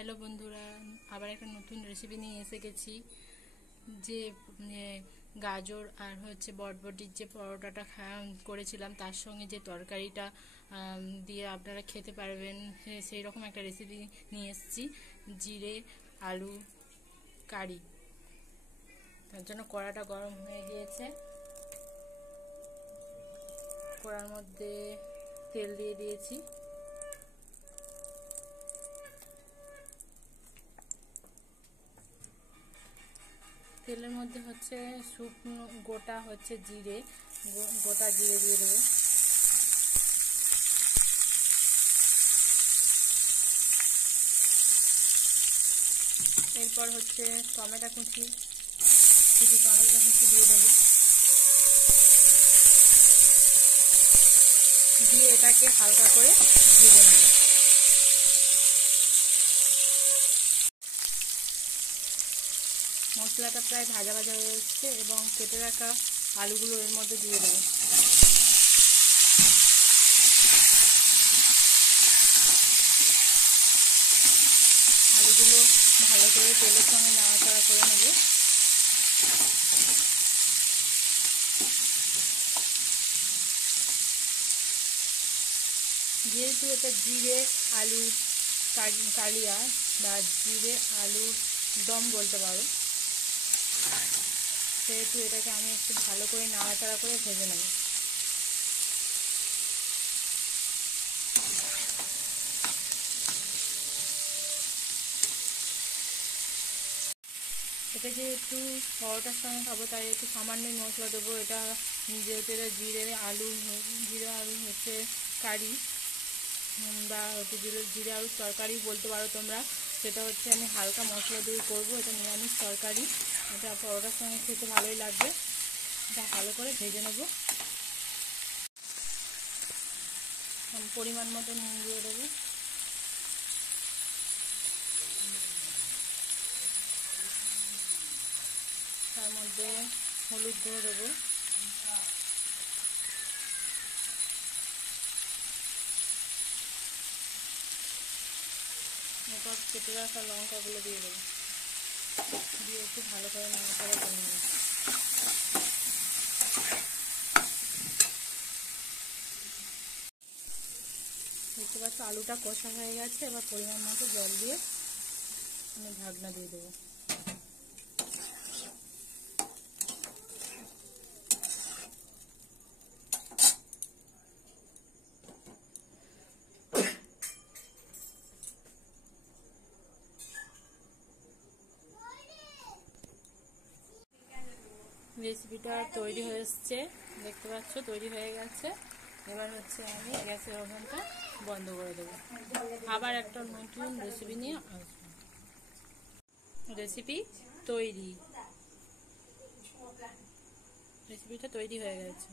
Hello বন্ধুরা, আবার একটা নতুন রেসিপি নিয়ে এসে গেছি। যে গাজর আর বটবটির যে পরোটাটা করেছিলাম, তার সঙ্গে যে তরকারিটা দিয়ে আপনারা খেতে পারবেন, সেই রকম একটা রেসিপি নিয়ে এসেছি। জিরে আলু কারি। তার জন্য কড়াটা গরম হয়ে গিয়েছে। কড়ার মধ্যে তেল দিয়ে দিয়েছি। তেলের মধ্যে শুকনো গোটা জিরে, গোটা জিরে দিয়ে দেবো। এরপর টমেটো কুচি, কিছু টমেটো কুচি দিয়ে দেবো। দিয়ে এটাকে হালকা করে ভেজে নেব। মশলাটা প্রায় ভাজা ভাজা হয়ে এসেছে এবং কেটে রাখা আলুগুলো এর মধ্যে দিয়ে দেবো। আলুগুলো ভালো করে তেলের সঙ্গে নাড়াচাড়া করে নেব। যেহেতু এটা জিরে আলু কালিয়া বা জিরে আলু দম বলতে পারো, সেহেতু এটাকে আমি একটু ভালো করে নাড়াচাড়া করে ভেজে নেব। এটা যেহেতু পরোটার সঙ্গে খাবো, তাই একটু সামান্য মশলা দেবো। এটা যেহেতু এটা জিরে আলু কারি বা জিরে আলুর তরকারি বলতে পারো তোমরা। সেটা আমি হালকা মশলা দিয়ে করবো। এটা নিরামিষ তরকারি, এটা পরোটার সঙ্গে খেতে ভালোই লাগবে। এটা ভালো করে ভেজে নেব। পরিমাণ মতো নুন দিয়ে দেবো। তার মধ্যে হলুদ দিয়ে দেবো। এরপর কেটে রাখা লঙ্কাগুলো দিয়ে দেবো। দিয়ে একটু ভালো করে নাড়াচাড়া করে নেব। দেখতে পাচ্ছ আলুটা কষা হয়ে গেছে। এবার পরিমাণ মতো জল দিয়ে আমি ঢাকনা দিয়ে দেবো। রেসিপিটা তৈরি হয়ে এসছে, দেখতে পাচ্ছ তৈরি হয়ে গেছে। এবার আমি গ্যাসের ওভেনটা বন্ধ করে দেবো। আবার একটা নতুন রেসিপি নিয়ে আসবো। রেসিপিটা তৈরি হয়ে গেছে।